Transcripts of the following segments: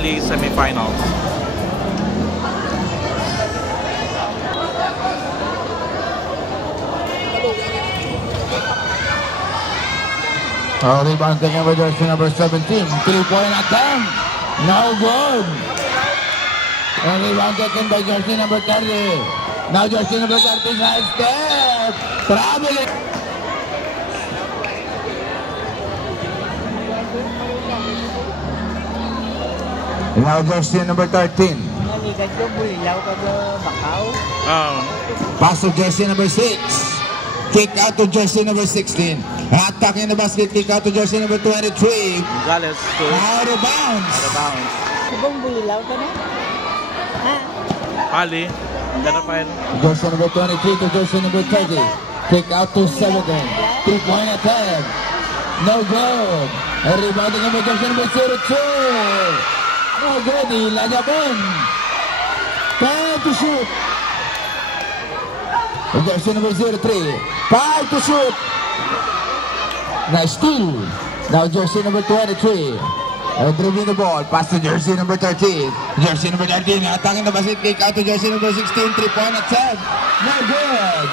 Poly semifinals. Rebound taken by jersey number 17. 3-point attempt. No good. And rebound taken by jersey number 30. Now jersey number 30 side step. Traveling. Now jersey number 13. Pass to jersey number 6. Kick out to jersey number 16. Attacking the basket, kick out to jersey number 23. Gonzalez to out of bounds. Out of bounds. Ibang bulilaw ka na? Ha? Poly. Rafael. Jersey number 23 to jersey number 30. Kick out to 17. 3-point attempt. No good. A rebounding number jersey number 02. No good. Ilajabon. 10 to shoot. Jersey number 03. 5 to shoot. Nice steal. Now jersey number 23. Dribbling the ball. Pass to jersey number 13. Jersey number 13. Attacking the basket. Kick out to jersey number 16. 3-point attempt. No good.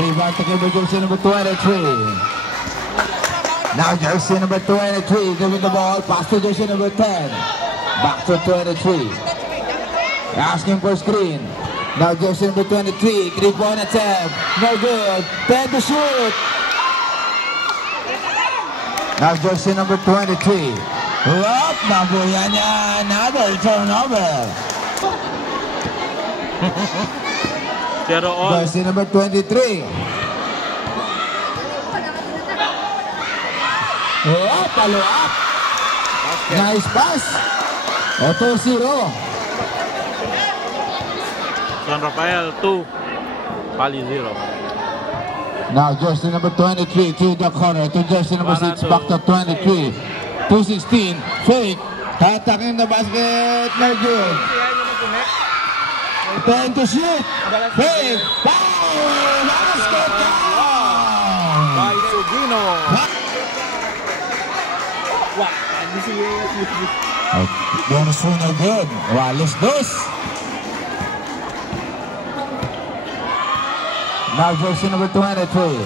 Rebound taken by jersey number 23. Now jersey number 23. Dribbling the ball. Pass to jersey number 10. Back to 23. Asking for screen. Now jersey number 23. 3-point attempt. No good. 10 to shoot. Now jersey number 23. Up, nabuyan niya. Another turnover. Zero all. Jersey number 23. Up, follow up. Nice pass. Auto 0. San Rafael 2. Poly 0. Now jersey number 23 to the corner to jersey number 6 back to 23. 2-16. Fake. Attacking the basket. No good. 10 to shoot. Fake. Foul. Basket down. By Sugino. Bonus one no good. Wallace dos. Now jersey number 23.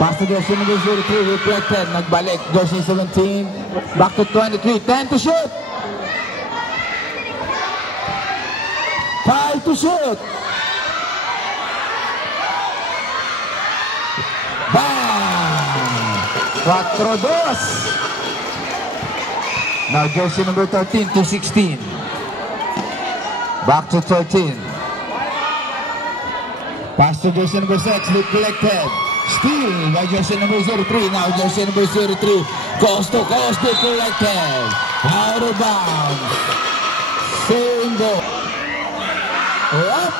Pass to jersey number 03. Reflected. Nagbalik. Jersey 17. Back to 23. 10 to shoot. 5 to shoot. Bang! 4-2. Now jersey number 13 to 16. Back to 13. Pass to jersey number 6, deflected. Steal by jersey number 03. Now jersey number 03. Coast to coast, deflected. Out of bounds. Same goal. Up.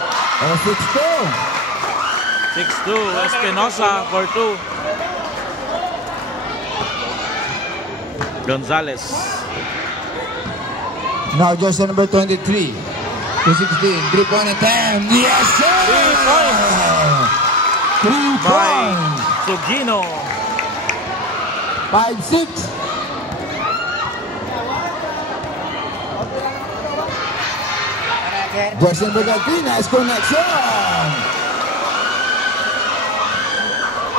6-2. 6-2. Espinosa for 2. Gonzalez. Now jersey number 23. To 16. 3-point attempt. Yes, sir! 3 points. 3 By points. Sugino. 5-6. Jersey number 13. Nice connection.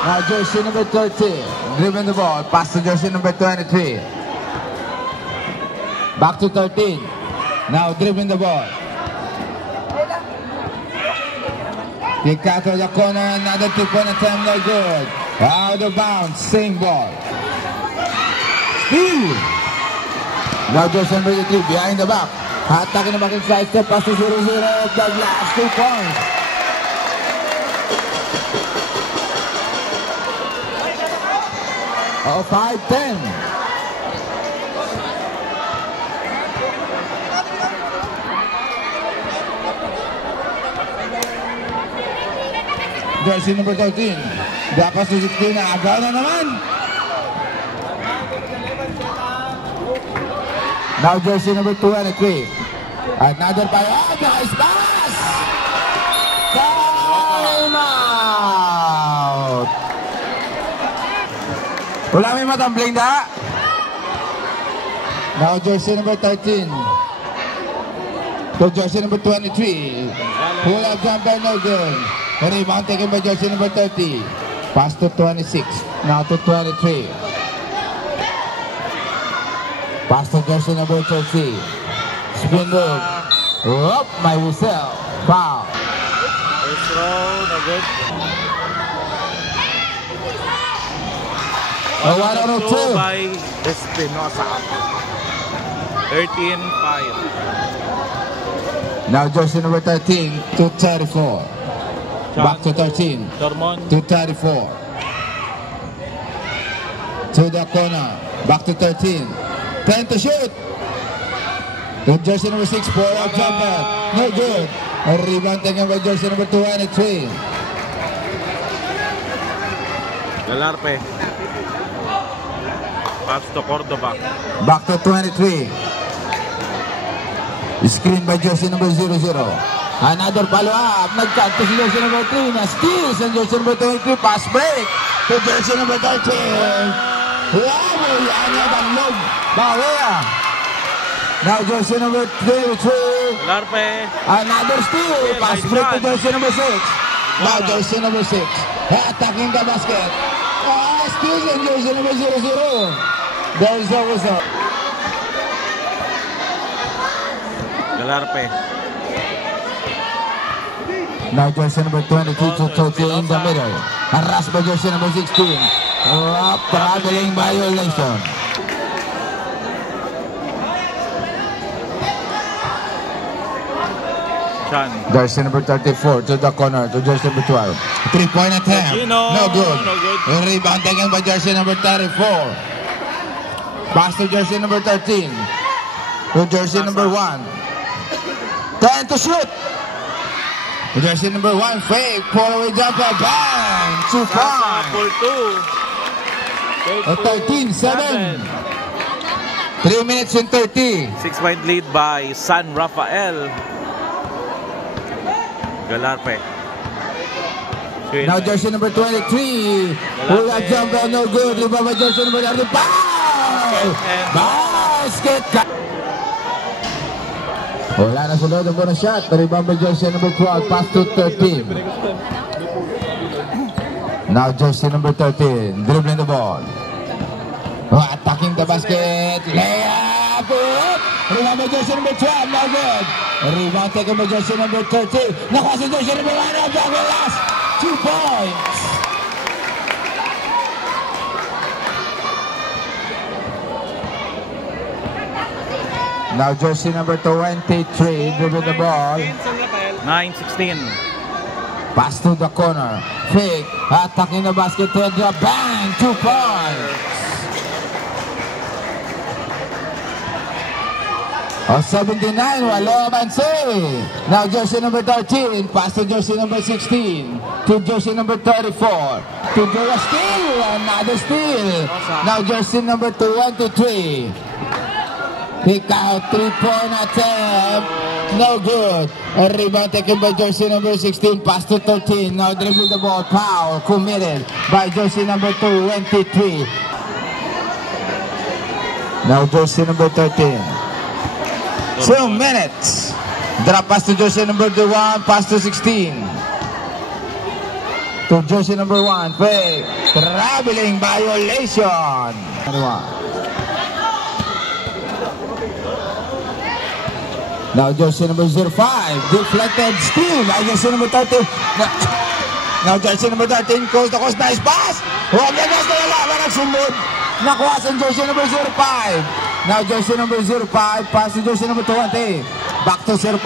Now jersey number 13. Dribbling the ball. Pass to jersey number 23. Back to 13. Now dribbling the ball. Kick out of the corner, another 2-point attempt, no good. Out of bounds, same ball. Steal. Now jersey number 3, behind the back. Attacking the back inside, step pass to 0-0, the last 2 points. Oh, 5-10. Jersey number 13. Dapat sa 16 na agaw na naman. Now jersey number 23. Another by nice pass. Time out. Wala may matambling da. Now jersey number 13. To jersey number 23. Pull up jumper, no good. Rebound taken by jersey number 30. Pass to 26. Now to 23. Pass to jersey number 30. Spin move. Up, my whistle. Foul. First row, no good. A 1 out of 2. By Espinosa. 13-5. Now jersey number 13 to 34. Back to 13. Tormon. To 34. To the corner. Back to 13. 10 to shoot. To jersey number 6. Pull-up jumper. No good. A rebound taken by jersey number 23. Galarpe. Pass to Cordoba. Back to 23. Screen by jersey number 00. Another follow-up. Nag-cut to si jersey number 3. Na steals and jersey number 23. Pass break to jersey number 13. Wow! Ano bang log? Bawea. Now jersey number 33. Galarpe. Another steal. Pass break to jersey number 6. Now jersey number 6. Attacking the basket. Steals and jersey number 00. There's the result. Galarpe. Now jersey number 22 to 30 in the middle. Harassed by jersey number 16. Traveling violation. Chan. Jersey number 34 to the corner to jersey number 12. 3-point attempt. No good. No good. Rebound taken by jersey number 34. Pass to jersey number 13. To jersey number 1. 10 to shoot. Jersey number 1, fake, pull away jumper, bang! 2 points. Pull 2. 13-7. 3 minutes and 30. 6-point lead by San Rafael. Galarpe. Now jersey number 23. Pull up jumper, no good. Rebound by jersey number 30. Bang! Basket! Wala na sunod ang bonus shot. Rebound by jersey number 12. Pass to 13. Now jersey number 13. Dribbling the ball. Attacking the basket. Layup. Rebound by jersey number 12. No good. Rebound taken by jersey number 13. Nakuha si jersey number 1. Douglas. 2 points. Now jersey number 23, dribble the ball. 9-16. Pass to the corner. Fake. Attacking the basket. Bang! 2 points. 79, walo avanse. Now jersey number 13. Pass to jersey number 16. To jersey number 34. To Joa steal. Another steal. Now jersey number 23. Pick out 3-point attempt. No good. A rebound taken by jersey number 16. Pass to 13. Now dribbling the ball. Foul committed by jersey number 23. Now jersey number 13. 2 minutes. Drop pass to jersey number 1. Pass to 16. To jersey number 1. Fake. Traveling violation. Now jersey number 05, deflected steal by jersey number 13. Now jersey number 13, coast to coast, nice pass. Huwag na gusto na lang, nagsunod. Nakuha sa jersey number 05. Now jersey number 05, pass to jersey number 20. Back to 05,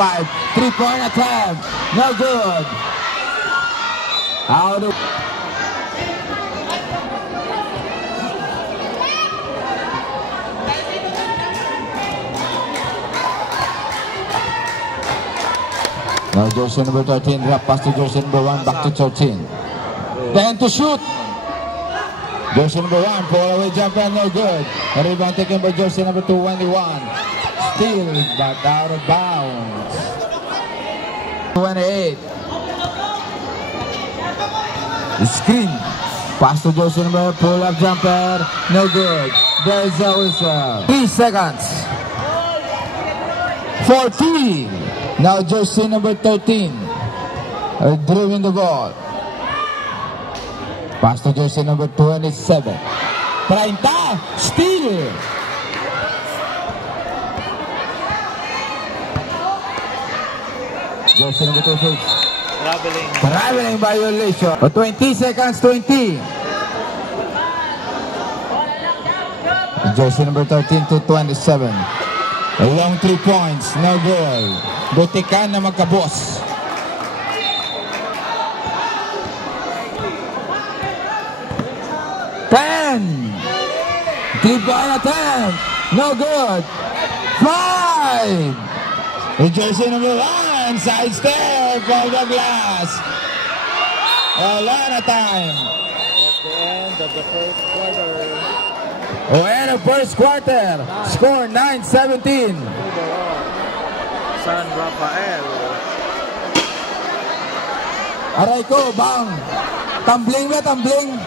3-point attempt. No good. Out of... Now jersey number 13, drop pass to jersey number 1, back to 13. 10 to shoot. Jersey number 1, pull away jumper, no good. A rebound taken by jersey number 21. Still back out of bounds. 28. Screen. Pass to jersey number, pull up jumper, no good. There's a whistle. 3 seconds. 14. Now jersey number 13. Dribbling the ball. Pass to jersey number 27. 30. Steal. Jersey number 26. Traveling violation. 20 seconds, 20. Jersey number 13 to 27. A long 3 points, no goal. Butikan na magkabos. 10. 3-point attempt. No good. 5. Jersey number 1. Side step of the glass. A lot of time. At the end of the first quarter. End of first quarter. Score 9-17. San Rafael. Aray ko, bang. Tumbling ba, tumbling?